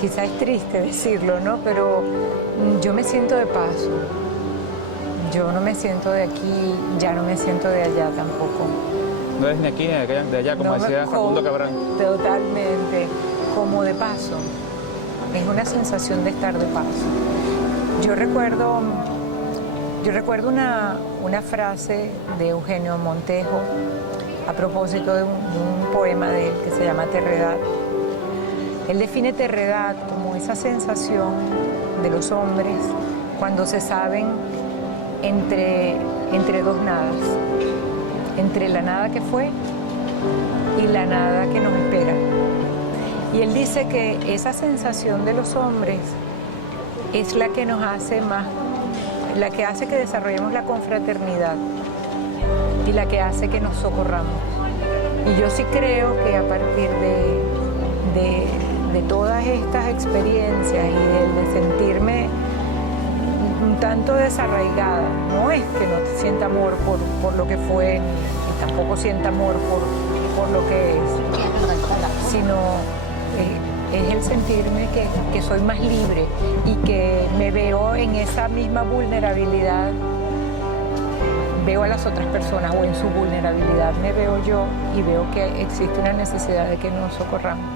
Quizá es triste decirlo, ¿no? Pero yo me siento de paso. Yo no me siento de aquí, ya no me siento de allá tampoco. No eres ni aquí ni de allá, como No, decía Facundo Cabral. Totalmente, como de paso. Es una sensación de estar de paso. Yo recuerdo una frase de Eugenio Montejo a propósito de un poema de él que se llama Terredad. Él define terredad como esa sensación de los hombres cuando se saben entre dos nadas, entre la nada que fue y la nada que nos espera. Y él dice que esa sensación de los hombres es la que nos hace más, la que hace que desarrollemos la confraternidad y la que hace que nos socorramos. Y yo sí creo que a partir de todas estas experiencias y de sentirme un tanto desarraigada, no es que no sienta amor por lo que fue, y tampoco sienta amor por lo que es, sino es el sentirme que soy más libre y que me veo en esa misma vulnerabilidad, veo a las otras personas o en su vulnerabilidad me veo yo y veo que existe una necesidad de que nos socorramos.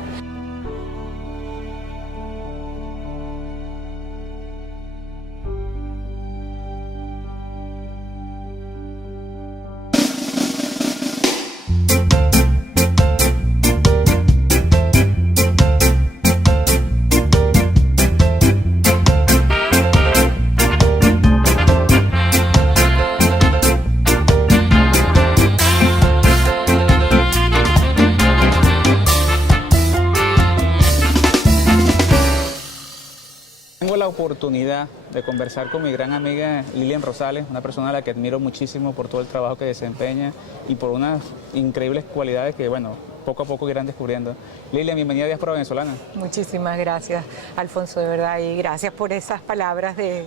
Tengo la oportunidad de conversar con mi gran amiga Lilian Rosales, una persona a la que admiro muchísimo por todo el trabajo que desempeña y por unas increíbles cualidades que, bueno, poco a poco irán descubriendo. Lilian, bienvenida a Diáspora Venezolana. Muchísimas gracias, Alfonso, de verdad, y gracias por esas palabras de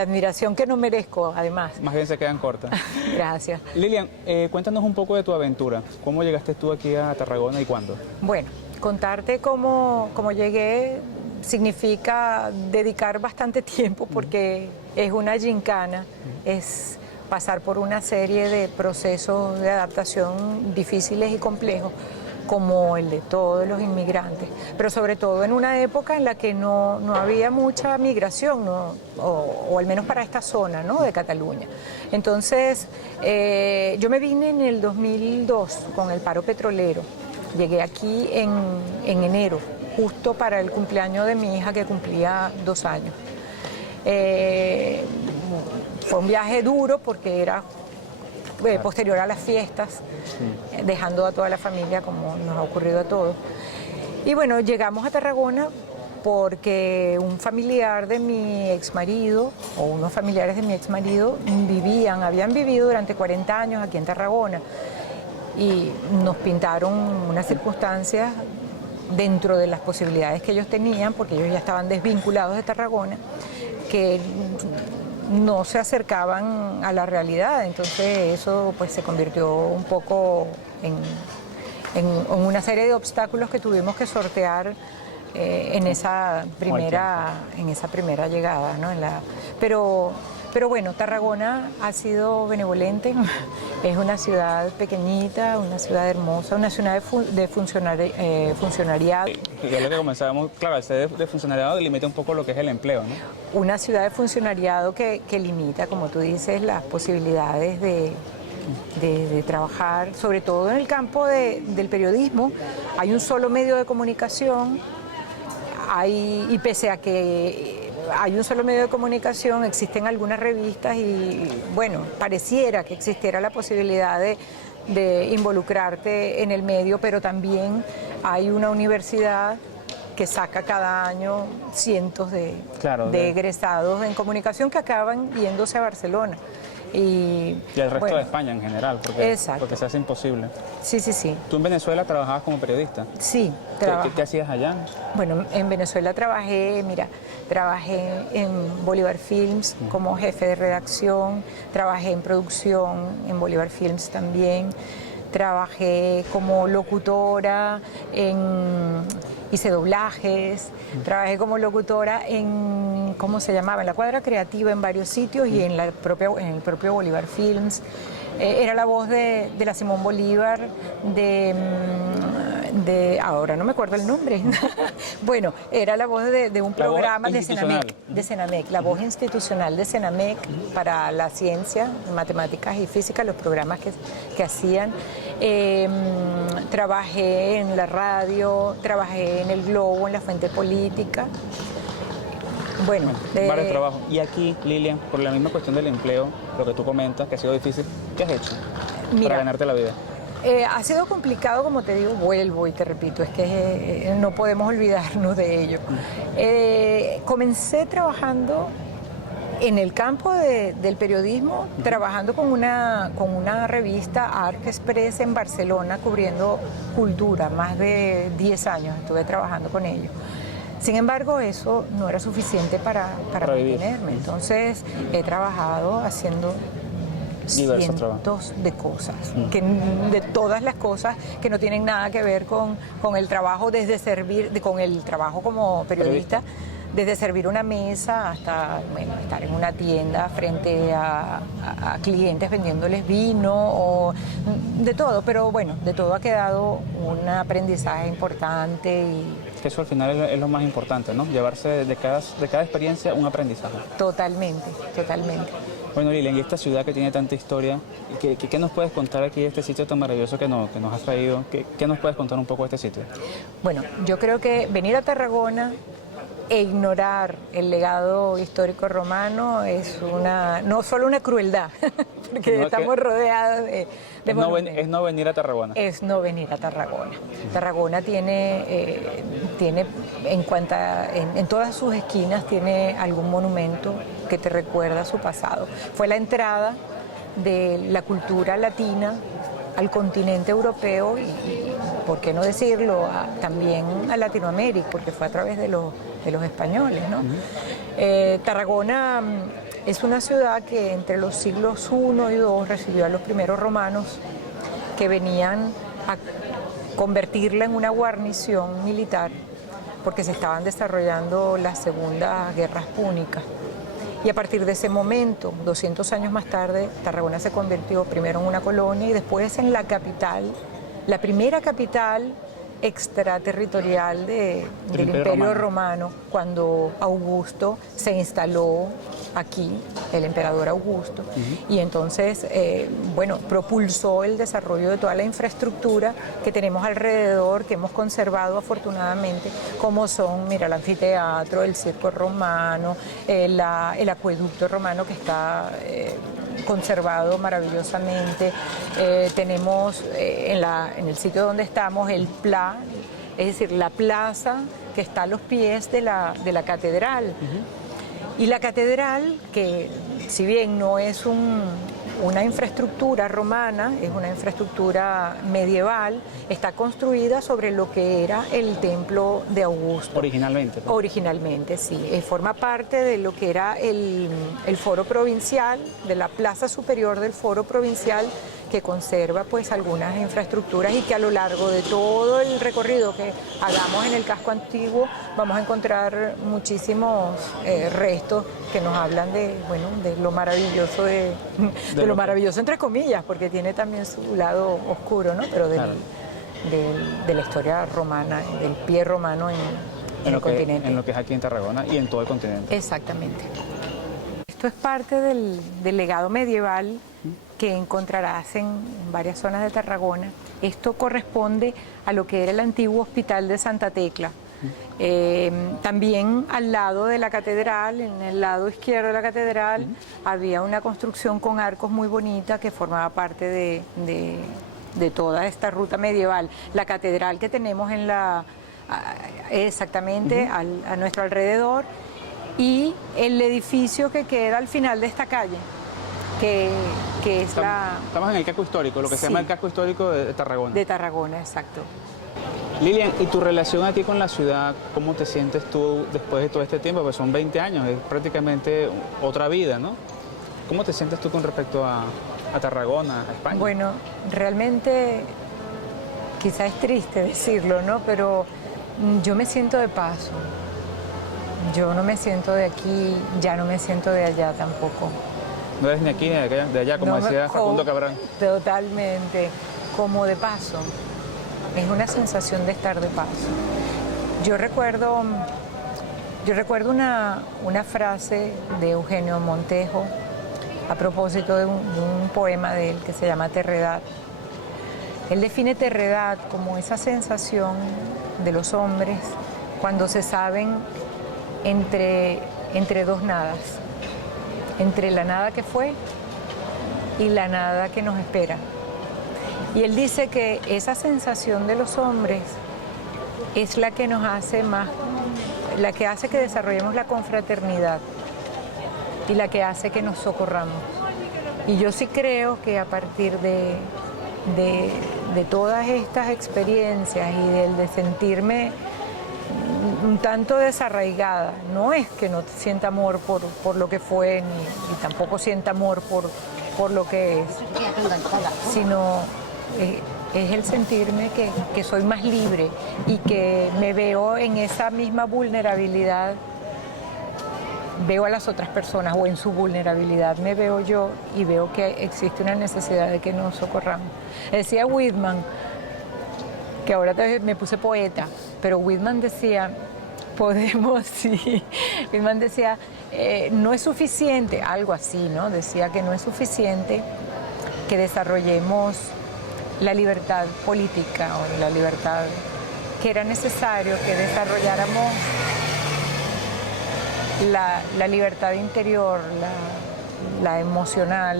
admiración que no merezco, además. Más bien se quedan cortas. Gracias. Lilian, cuéntanos un poco de tu aventura. ¿Cómo llegaste tú aquí a Tarragona y cuándo? Bueno, contarte cómo llegué significa dedicar bastante tiempo porque es una gincana, es pasar por una serie de procesos de adaptación difíciles y complejos como el de todos los inmigrantes, pero sobre todo en una época en la que no había mucha migración, o al menos para esta zona, ¿no?, de Cataluña. Entonces, yo me vine en el 2002 con el paro petrolero. Llegué aquí en enero, justo para el cumpleaños de mi hija que cumplía 2 años. Fue un viaje duro porque era posterior a las fiestas, dejando a toda la familia como nos ha ocurrido a todos. Y bueno, llegamos a Tarragona porque un familiar de mi exmarido, o unos familiares de mi exmarido, habían vivido durante 40 años aquí en Tarragona y nos pintaron unas circunstancias dentro de las posibilidades que ellos tenían, porque ellos ya estaban desvinculados de Tarragona, que no se acercaban a la realidad. Entonces eso pues se convirtió un poco en una serie de obstáculos que tuvimos que sortear en esa primera llegada, ¿no? Pero bueno, Tarragona ha sido benevolente, es una ciudad pequeñita, una ciudad hermosa, una ciudad de funcionariado. Y es lo que comenzábamos, claro, el ser de funcionariado limita un poco lo que es el empleo, ¿no? Una ciudad de funcionariado que limita, como tú dices, las posibilidades de trabajar, sobre todo en el campo del periodismo. Hay un solo medio de comunicación, y pese a que hay un solo medio de comunicación, existen algunas revistas y, bueno, pareciera que existiera la posibilidad de involucrarte en el medio, pero también hay una universidad que saca cada año cientos de egresados en comunicación que acaban yéndose a Barcelona. Y el resto de España en general, porque se hace imposible. Sí. ¿Tú en Venezuela trabajabas como periodista? Sí. ¿Qué hacías allá? Bueno, en Venezuela trabajé en Bolívar Films como jefe de redacción, trabajé en producción en Bolívar Films también, trabajé como locutora hice doblajes, trabajé como locutora en, ¿cómo se llamaba? En la Cuadra Creativa en varios sitios y en el propio Bolívar Films. Era la voz de la Simón Bolívar, ahora no me acuerdo el nombre. Bueno, era la voz de un programa de Senamec, la voz institucional de Senamec para la ciencia, matemáticas y física, los programas que hacían. Trabajé en la radio, trabajé en El Globo, en La Fuente Política. Bueno, varios trabajos. Y aquí, Lilian, por la misma cuestión del empleo, lo que tú comentas, que ha sido difícil, ¿qué has hecho para ganarte la vida? Ha sido complicado, como te digo, vuelvo y te repito, es que no podemos olvidarnos de ello. Comencé trabajando en el campo del periodismo, trabajando con una revista, Arc Express, en Barcelona, cubriendo cultura. Más de 10 años estuve trabajando con ellos. Sin embargo, eso no era suficiente para mantenerme. Entonces, he trabajado haciendo cientos de cosas, de todas las cosas que no tienen nada que ver con el trabajo, con el trabajo como periodista, desde servir una mesa hasta estar en una tienda frente a clientes vendiéndoles vino, o de todo, pero bueno, de todo ha quedado un aprendizaje importante. Eso al final es lo más importante, ¿no? Llevarse de cada experiencia un aprendizaje. Totalmente. Bueno, Lilian, y esta ciudad que tiene tanta historia, ¿qué nos puedes contar aquí de este sitio tan maravilloso que nos has traído? ¿Qué nos puedes contar un poco de este sitio? Bueno, yo creo que venir a Tarragona e ignorar el legado histórico romano es no solo una crueldad, porque estamos rodeados de monumentos. Es no venir a Tarragona. Es no venir a Tarragona. Tarragona tiene en todas sus esquinas tiene algún monumento que te recuerda su pasado. Fue la entrada de la cultura latina al continente europeo y por qué no decirlo, también a Latinoamérica, porque fue a través de los españoles, ¿no? Tarragona es una ciudad que entre los siglos I y II recibió a los primeros romanos que venían a convertirla en una guarnición militar porque se estaban desarrollando las segundas guerras púnicas. Y a partir de ese momento, 200 años más tarde, Tarragona se convirtió primero en una colonia y después en la capital, la primera capital extraterritorial del Imperio Romano, cuando Augusto se instaló aquí, el emperador Augusto, y entonces, propulsó el desarrollo de toda la infraestructura que tenemos alrededor, que hemos conservado afortunadamente, como son, el anfiteatro, el circo romano, el acueducto romano que está conservado maravillosamente. Tenemos en el sitio donde estamos el Pla, es decir, la plaza que está a los pies de la catedral. Y la catedral, que si bien no es una infraestructura romana, es una infraestructura medieval, está construida sobre lo que era el templo de Augusto. Originalmente. ¿No? Originalmente, sí. Forma parte de lo que era el foro provincial, de la plaza superior del foro provincial, que conserva pues algunas infraestructuras y que a lo largo de todo el recorrido que hagamos en el casco antiguo vamos a encontrar muchísimos restos que nos hablan de lo maravilloso de lo maravilloso entre comillas, porque tiene también su lado oscuro, ¿no? Pero de la historia romana, del pie romano en el continente. En lo que es aquí en Tarragona y en todo el continente. Exactamente. Esto es parte del legado medieval que encontrarás en varias zonas de Tarragona. Esto corresponde a lo que era el antiguo Hospital de Santa Tecla. También al lado de la catedral, en el lado izquierdo de la catedral, había una construcción con arcos muy bonita que formaba parte de toda esta ruta medieval. La catedral que tenemos exactamente a nuestro alrededor, y el edificio que queda al final de esta calle, que es Estamos en el casco histórico, lo que se llama el casco histórico de Tarragona. De Tarragona, exacto. Lilian, ¿y tu relación aquí con la ciudad, cómo te sientes tú después de todo este tiempo? Pues son 20 años, es prácticamente otra vida, ¿no? ¿Cómo te sientes tú con respecto a Tarragona, a España? Bueno, realmente quizás es triste decirlo, ¿no? Pero Yo me siento de paso. Yo no me siento de aquí, ya no me siento de allá tampoco. No eres ni aquí ni de allá, como No decía Facundo Cabral. Totalmente, como de paso. Es una sensación de estar de paso. Yo recuerdo una frase de Eugenio Montejo a propósito de un poema de él que se llama Terredad. Él define terredad como esa sensación de los hombres cuando se saben entre dos nadas, entre la nada que fue y la nada que nos espera. Y él dice que esa sensación de los hombres es la que nos hace más, la que hace que desarrollemos la confraternidad y la que hace que nos socorramos. Y yo sí creo que a partir de todas estas experiencias y de sentirme un tanto desarraigada, no es que no sienta amor por lo que fue, ni tampoco sienta amor por lo que es, sino es el sentirme que soy más libre y que me veo en esa misma vulnerabilidad, veo a las otras personas o en su vulnerabilidad me veo yo y veo que existe una necesidad de que nos socorramos. Decía Whitman, que ahora me puse poeta, pero Whitman decía, Whitman decía, no es suficiente, algo así, ¿no? Decía que no es suficiente que desarrollemos la libertad política o la libertad, que era necesario que desarrolláramos la libertad interior, la emocional,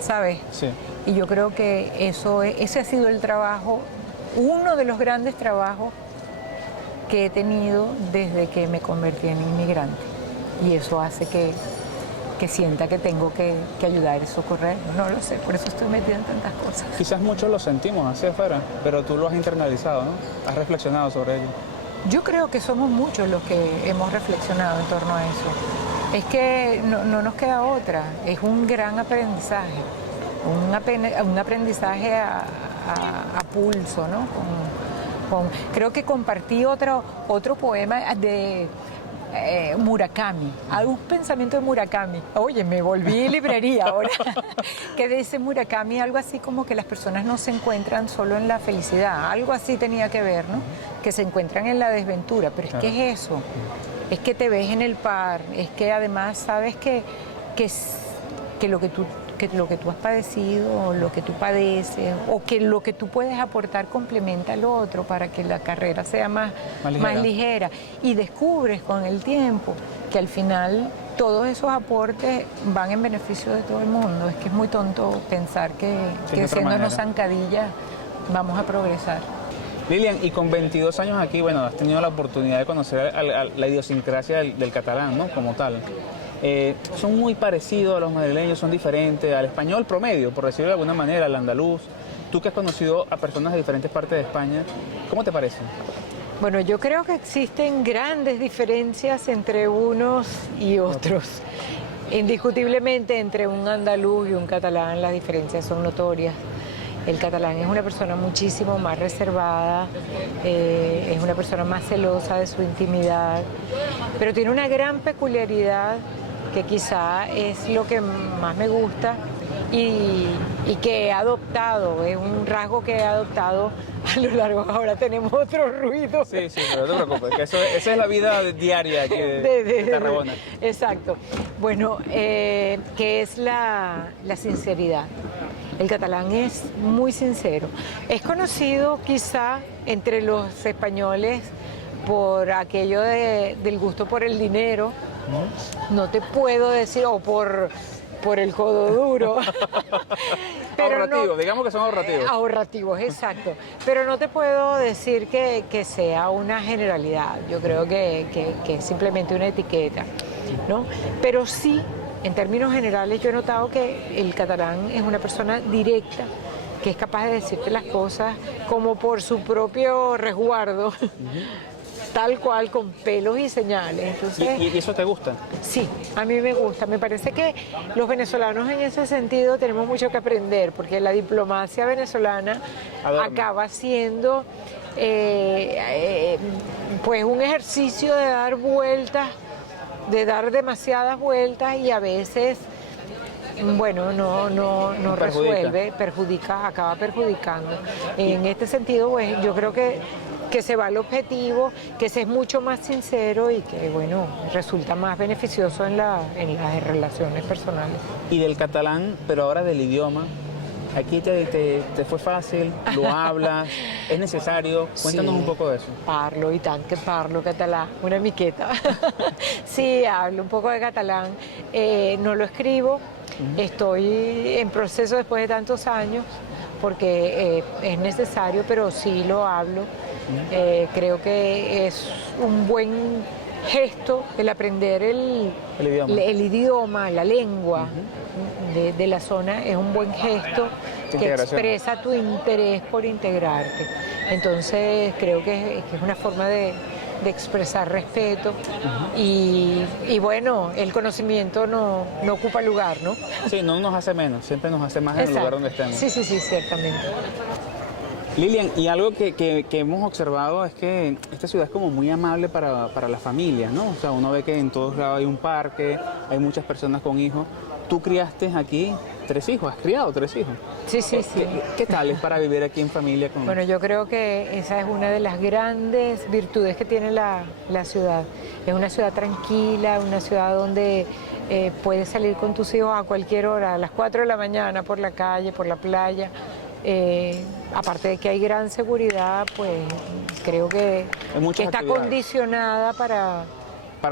¿sabes? Sí. Y yo creo que ese ha sido el trabajo, uno de los grandes trabajos que he tenido desde que me convertí en inmigrante. Y eso hace que sienta que tengo que ayudar y socorrer. No lo sé, por eso estoy metida en tantas cosas. Quizás muchos lo sentimos hacia afuera, pero tú lo has internalizado, ¿no? Has reflexionado sobre ello. Yo creo que somos muchos los que hemos reflexionado en torno a eso. Es que no nos queda otra, es un gran aprendizaje, un aprendizaje a pulso, ¿no? Creo que compartí otro poema de Murakami, algún pensamiento de Murakami. Oye, me volví librería ahora. Que dice Murakami algo así como que las personas no se encuentran solo en la felicidad, algo así tenía que ver, ¿no? Que se encuentran en la desventura, pero es que es eso, es que te ves en el par, es que además sabes que lo que tú has padecido, o lo que tú padeces, o que lo que tú puedes aportar complementa al otro para que la carrera sea más ligera. Y descubres con el tiempo que al final todos esos aportes van en beneficio de todo el mundo. Es que es muy tonto pensar que siéndonos zancadillas vamos a progresar. Lilian, y con 22 años aquí, bueno, has tenido la oportunidad de conocer la idiosincrasia del catalán, ¿no? Como tal. Son muy parecidos a los madrileños, son diferentes al español promedio, por decirlo de alguna manera, al andaluz. Tú que has conocido a personas de diferentes partes de España, ¿cómo te parece? Bueno, yo creo que existen grandes diferencias entre unos y otros. Indiscutiblemente entre un andaluz y un catalán las diferencias son notorias. El catalán es una persona muchísimo más reservada, es una persona más celosa de su intimidad, pero tiene una gran peculiaridad que quizá es lo que más me gusta y que he adoptado, es un rasgo que he adoptado a lo largo. Ahora tenemos otro ruido. Sí, pero no te preocupes, que esa es la vida diaria aquí de Tarragona. Exacto. Bueno, que es la sinceridad. El catalán es muy sincero. Es conocido quizá entre los españoles por aquello del gusto por el dinero. No te puedo decir, o por el codo duro. Pero ahorrativos, digamos que son ahorrativos. Ahorrativos, exacto. Pero no te puedo decir que sea una generalidad. Yo creo que es simplemente una etiqueta, ¿no? Pero sí, en términos generales, yo he notado que el catalán es una persona directa, que es capaz de decirte las cosas como por su propio resguardo. Tal cual, con pelos y señales. Entonces, ¿Y eso te gusta? Sí, a mí me gusta. Me parece que los venezolanos en ese sentido tenemos mucho que aprender, porque la diplomacia venezolana acaba siendo pues un ejercicio de dar vueltas, de dar demasiadas vueltas y a veces, bueno, no resuelve, acaba perjudicando. En este sentido, pues, yo creo que se va al objetivo, que se es mucho más sincero y que, bueno, resulta más beneficioso en las relaciones personales. Y del catalán, pero ahora del idioma, ¿aquí te fue fácil? ¿Lo hablas? ¿Es necesario? Cuéntanos un poco de eso. Parlo, y tant que parlo catalán, una miqueta. Sí, hablo un poco de catalán. No lo escribo, estoy en proceso después de tantos años, porque es necesario, pero sí lo hablo. Creo que es un buen gesto el aprender el idioma, la lengua de la zona, es un buen gesto que expresa tu interés por integrarte. Entonces creo que es una forma de expresar respeto y bueno, el conocimiento no ocupa lugar, ¿no? Sí, no nos hace menos, siempre nos hace más en el lugar donde estemos. Sí, ciertamente. Lilian, y algo que hemos observado es que esta ciudad es como muy amable para las familias, ¿no? O sea, uno ve que en todos lados hay un parque, hay muchas personas con hijos. Tú criaste aquí 3 hijos, has criado 3 hijos. Sí. ¿Qué tal es para vivir aquí en familia? Bueno, yo creo que esa es una de las grandes virtudes que tiene la ciudad. Es una ciudad tranquila, una ciudad donde puedes salir con tus hijos a cualquier hora, a las 4 de la mañana, por la calle, por la playa. Aparte de que hay gran seguridad, pues creo que está condicionada para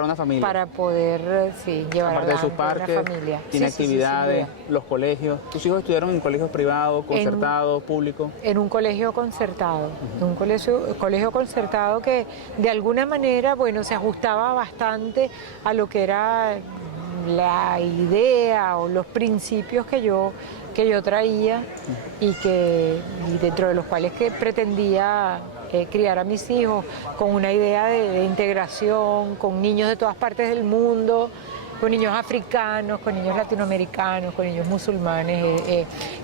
una familia. Para poder, llevar aparte de sus parques, una familia. Tiene actividades, los colegios. ¿Tus hijos estudiaron en colegios privados, concertados, públicos? En un colegio concertado, un colegio concertado que de alguna manera, bueno, se ajustaba bastante a lo que era la idea o los principios que yo traía y dentro de los cuales que pretendía criar a mis hijos con una idea de integración, con niños de todas partes del mundo, con niños africanos, con niños latinoamericanos, con niños musulmanes.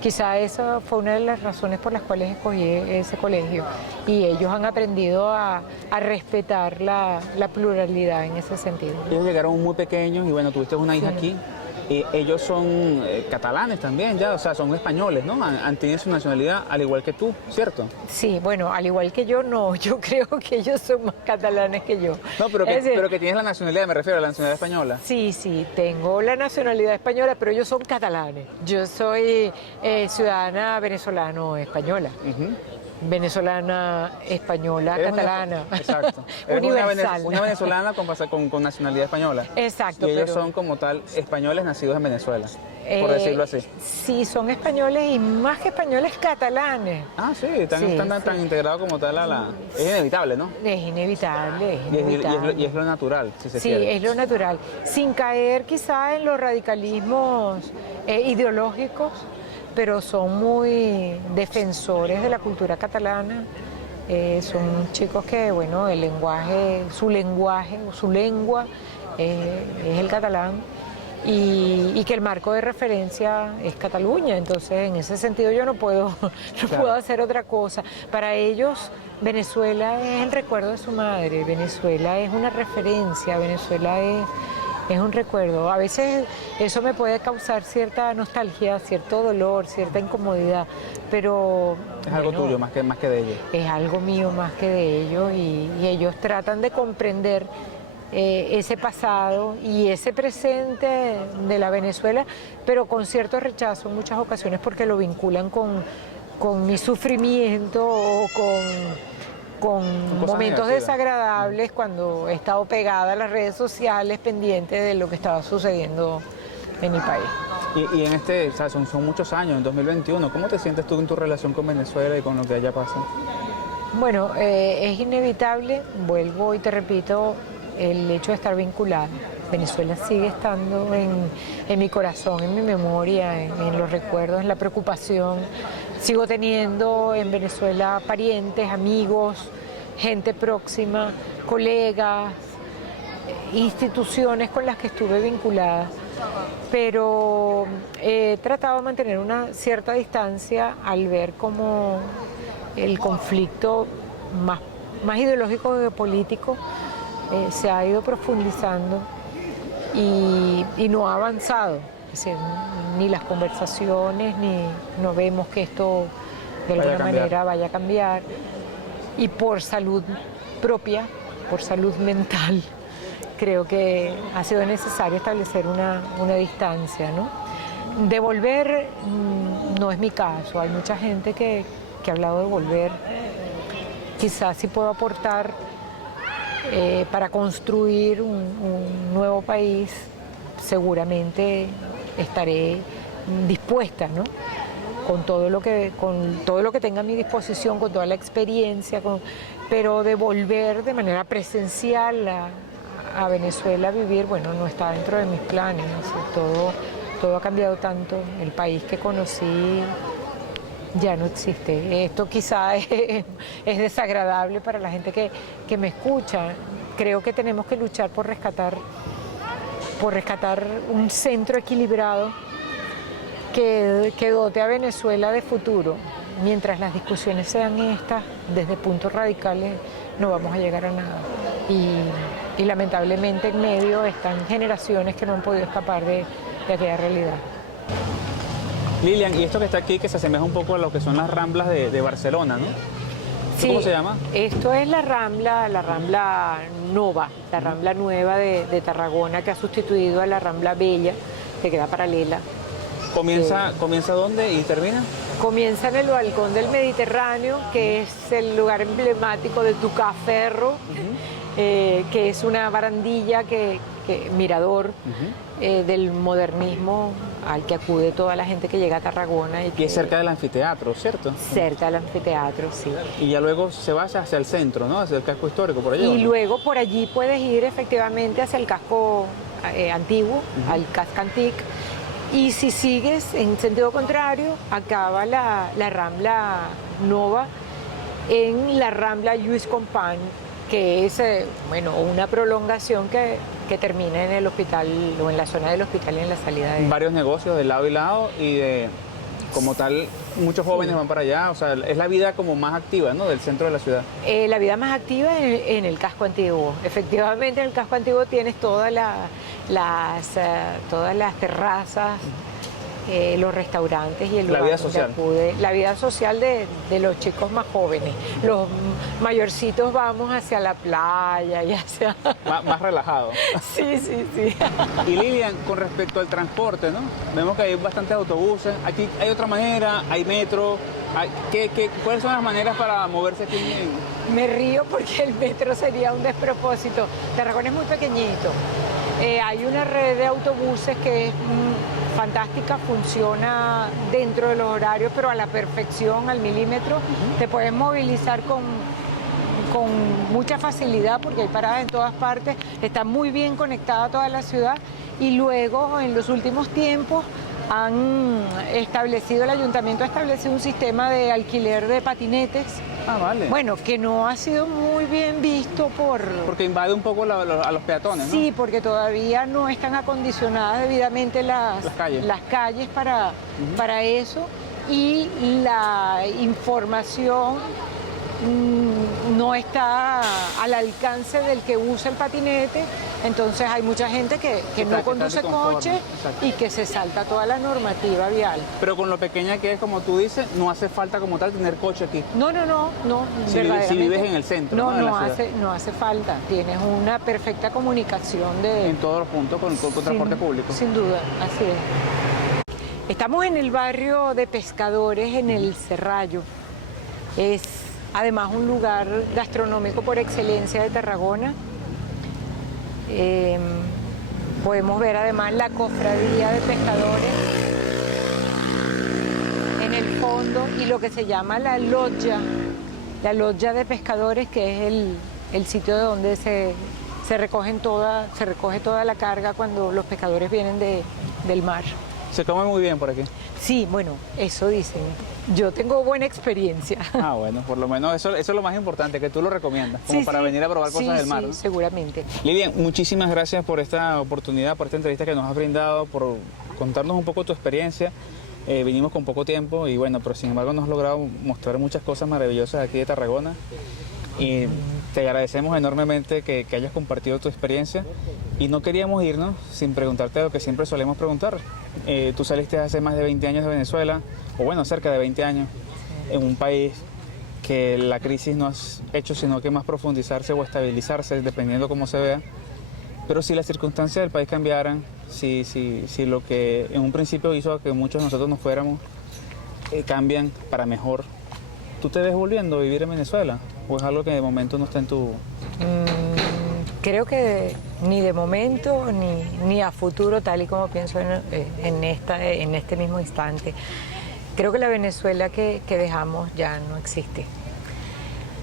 Quizá esa fue una de las razones por las cuales escogí ese colegio y ellos han aprendido a respetar la pluralidad en ese sentido. Ellos llegaron muy pequeños y bueno, tuviste una hija aquí. Ellos son catalanes también, ya, o sea, son españoles, ¿no? Tienen su nacionalidad al igual que tú, ¿cierto? Sí, bueno, al igual que yo, no, yo creo que ellos son más catalanes que yo. No, pero que tienes la nacionalidad, me refiero a la nacionalidad española. Sí, tengo la nacionalidad española, pero ellos son catalanes. Yo soy ciudadana venezolano-española. Venezolana, española, catalana. Exacto. Universal. Una venezolana con nacionalidad española. Exacto. Y ellos son como tal españoles nacidos en Venezuela, por decirlo así. Sí, son españoles y más que españoles, catalanes. Ah, sí, están tan integrados como tal a la... Es inevitable, ¿no? Es inevitable. Y es lo natural, si se quiere. Sí, es lo natural. Sin caer quizá en los radicalismos ideológicos, pero son muy defensores de la cultura catalana. Son chicos que, bueno, su lengua es el catalán y que el marco de referencia es Cataluña. Entonces, en ese sentido yo no puedo hacer otra cosa. Para ellos, Venezuela es el recuerdo de su madre, Venezuela es una referencia, Venezuela es un recuerdo. A veces eso me puede causar cierta nostalgia, cierto dolor, cierta incomodidad, pero... Es algo tuyo más que de ellos. Es algo mío más que de ellos y ellos tratan de comprender ese pasado y ese presente de la Venezuela, pero con cierto rechazo en muchas ocasiones porque lo vinculan con mi sufrimiento o con momentos desagradables cuando he estado pegada a las redes sociales pendiente de lo que estaba sucediendo en mi país. Y en o sea, son muchos años, en 2021, ¿cómo te sientes tú en tu relación con Venezuela y con lo que allá pasa? Bueno, es inevitable, vuelvo y te repito, el hecho de estar vinculada. Venezuela sigue estando en mi corazón, en mi memoria, en los recuerdos, en la preocupación. Sigo teniendo en Venezuela parientes, amigos, gente próxima, colegas, instituciones con las que estuve vinculada, pero he tratado de mantener una cierta distancia al ver cómo el conflicto más ideológico que político, se ha ido profundizando y no ha avanzado. Es decir, ni las conversaciones, ni no vemos que esto de alguna manera vaya a cambiar. Y por salud propia, por salud mental, creo que ha sido necesario establecer una distancia, ¿no? De volver no es mi caso. Hay mucha gente que ha hablado de volver. Quizás sí puedo aportar para construir un nuevo país. Seguramente estaré dispuesta, ¿no? Con todo lo que tenga a mi disposición, con toda la experiencia, pero de volver de manera presencial a Venezuela a vivir, bueno, no está dentro de mis planes. Todo ha cambiado tanto. El país que conocí ya no existe. Esto quizá es desagradable para la gente que me escucha. Creo que tenemos que luchar por rescatar un centro equilibrado que dote a Venezuela de futuro. Mientras las discusiones sean estas, desde puntos radicales, no vamos a llegar a nada. Y lamentablemente en medio están generaciones que no han podido escapar de aquella realidad. Lilian, y esto que está aquí, que se asemeja un poco a lo que son las Ramblas de Barcelona, ¿no? Sí, ¿cómo se llama? Esto es la Rambla Nova, la Rambla Nueva de Tarragona, que ha sustituido a la Rambla Bella, que queda paralela. ¿Comienza dónde y termina? Comienza en el Balcón del Mediterráneo, que es el lugar emblemático de Tucaferro, que es una barandilla mirador del modernismo al que acude toda la gente que llega a Tarragona. Y es cerca del anfiteatro, ¿cierto? Cerca del anfiteatro, sí. Y ya luego se va hacia el centro, ¿no? Hacia el casco histórico, por allí. Y luego por allí puedes ir efectivamente hacia el casco antiguo, al casco antique. Y si sigues en sentido contrario, acaba la Rambla Nova en la Rambla Lluís Companys, que es una prolongación que termina en el hospital o en la zona del hospital en la salida de... Varios negocios de lado y lado y como tal, muchos jóvenes van para allá, o sea, es la vida como más activa, ¿no?, del centro de la ciudad. La vida más activa en el casco antiguo. Efectivamente, en el casco antiguo tienes todas las terrazas, los restaurantes y el lugar la vida social. La vida social de los chicos más jóvenes. Los mayorcitos vamos hacia la playa y hacia... Más relajado. Sí. Y Lilian, con respecto al transporte, ¿no? Vemos que hay bastantes autobuses. Aquí hay otra manera, hay metro. ¿Cuáles son las maneras para moverse aquí? Me río porque el metro sería un despropósito. Tarragona es muy pequeñito. Hay una red de autobuses que es fantástica, funciona dentro de los horarios, pero a la perfección, al milímetro. Te puedes movilizar con mucha facilidad porque hay paradas en todas partes. Está muy bien conectada toda la ciudad. Y luego, en los últimos tiempos, el ayuntamiento ha establecido un sistema de alquiler de patinetes. Ah, vale. Bueno, que no ha sido muy bien visto porque invade un poco a los peatones, ¿no? Sí, porque todavía no están acondicionadas debidamente las calles para eso, y la información no está al alcance del que usa el patinete. Entonces hay mucha gente que no conduce coche y que se salta toda la normativa vial. Pero con lo pequeña que es, como tú dices, no hace falta como tal tener coche aquí. No, si vives en el centro. No hace falta. Tienes una perfecta comunicación en todos los puntos con transporte público. Sin duda, así es. Estamos en el barrio de pescadores, en el Serrallo. Es además un lugar gastronómico por excelencia de Tarragona. Podemos ver además la cofradía de pescadores en el fondo y lo que se llama la loggia de pescadores, que es el sitio de donde se recoge toda la carga cuando los pescadores vienen del mar. ¿Se come muy bien por aquí? Sí, bueno, eso dicen. Yo tengo buena experiencia. Ah, bueno, por lo menos eso es lo más importante, que tú lo recomiendas, como para venir a probar cosas del mar, ¿no? Sí, seguramente. Lilian, muchísimas gracias por esta oportunidad, por esta entrevista que nos has brindado, por contarnos un poco tu experiencia. Vinimos con poco tiempo y bueno, pero sin embargo nos has logrado mostrar muchas cosas maravillosas aquí de Tarragona. Y te agradecemos enormemente que hayas compartido tu experiencia y no queríamos irnos sin preguntarte lo que siempre solemos preguntar. Tú saliste hace más de 20 años de Venezuela, o bueno, cerca de 20 años, en un país que la crisis no ha hecho sino que más profundizarse o estabilizarse, dependiendo cómo se vea. Pero si las circunstancias del país cambiaran, si lo que en un principio hizo a que muchos de nosotros nos fuéramos, cambian para mejor, ¿tú te ves volviendo a vivir en Venezuela? ¿O es algo que de momento no está en tu...? Creo que ni de momento ni a futuro, tal y como pienso en este mismo instante. Creo que la Venezuela que dejamos ya no existe.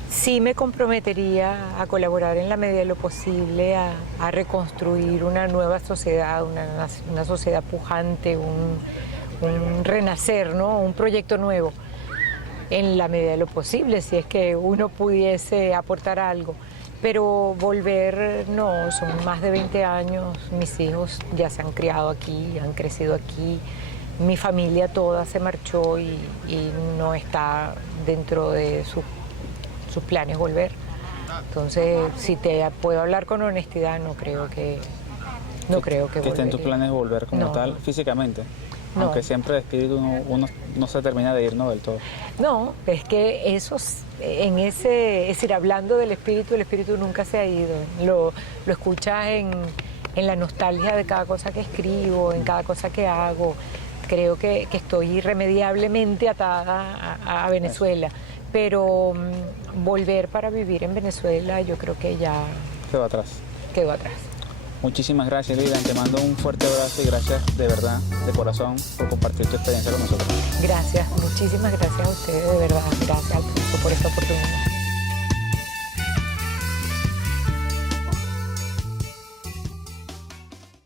Sí me comprometería a colaborar en la medida de lo posible a reconstruir una nueva sociedad, una sociedad pujante, un renacer, ¿no? Un proyecto nuevo, en la medida de lo posible, si es que uno pudiese aportar algo. Pero volver, no, son más de 20 años, mis hijos ya se han criado aquí, han crecido aquí, mi familia toda se marchó y no está dentro de sus planes volver. Entonces, si te puedo hablar con honestidad, no creo que que esté en tus planes volver como tal, físicamente. No. Aunque siempre de espíritu uno no se termina de ir, ¿no? Del todo. No, es que eso, es decir, hablando del espíritu, el espíritu nunca se ha ido. Lo escuchas en la nostalgia de cada cosa que escribo, en cada cosa que hago. Creo que estoy irremediablemente atada a Venezuela. Pero volver para vivir en Venezuela, yo creo que ya... Quedó atrás. Quedó atrás. Muchísimas gracias, Lilian. Te mando un fuerte abrazo y gracias de verdad, de corazón, por compartir tu experiencia con nosotros. Gracias, muchísimas gracias a ustedes, de verdad. Gracias, Alfonso, por esta